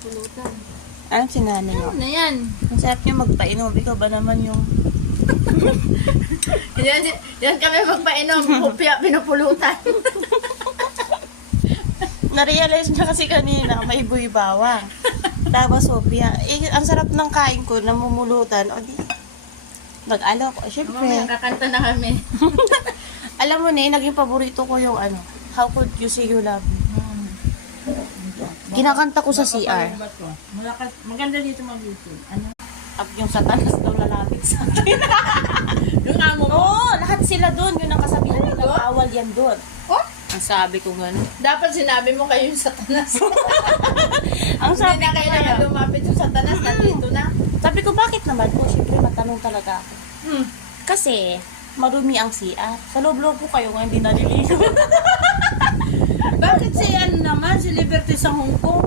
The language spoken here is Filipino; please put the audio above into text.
Pulutan. Anong sinanay mo? Ano na yan? Ang sarap niya magpainom. Ikaw ba naman yung... Yan kami magpainom. Kupya, pinupulutan. Na-realize niya kasi kanina, may buy bawang. Tapos Sophia, ang sarap ng kain ko, namumulutan. O di, nag-alok. Siyempre. Mamaya, kakanta na kami. Alam mo na, naging paborito ko yung ano, How Could You Say You Love Me. Kinakanta ko sa CR. Maganda dito mag-YouTube. Ano? At yung satanas daw lalapit sa akin. Yung amo mo? Oo, lahat sila doon. Yun ang kasabihan nila. Bawal yan doon. Oh? Ang sabi ko gano'n. Dapat sinabi mo kayo yung satanas. Ang Hindi sabi na ko kailangan kaya. lumapit yung satanas. Nandito na. Sabi ko, bakit naman po? Siyempre, matanong talaga ako. Kasi, marumi ang CR. Sa loob-loob po kayo nga hindi naliligo. Bakit si ano naman, si Liberty sa Hong Kong?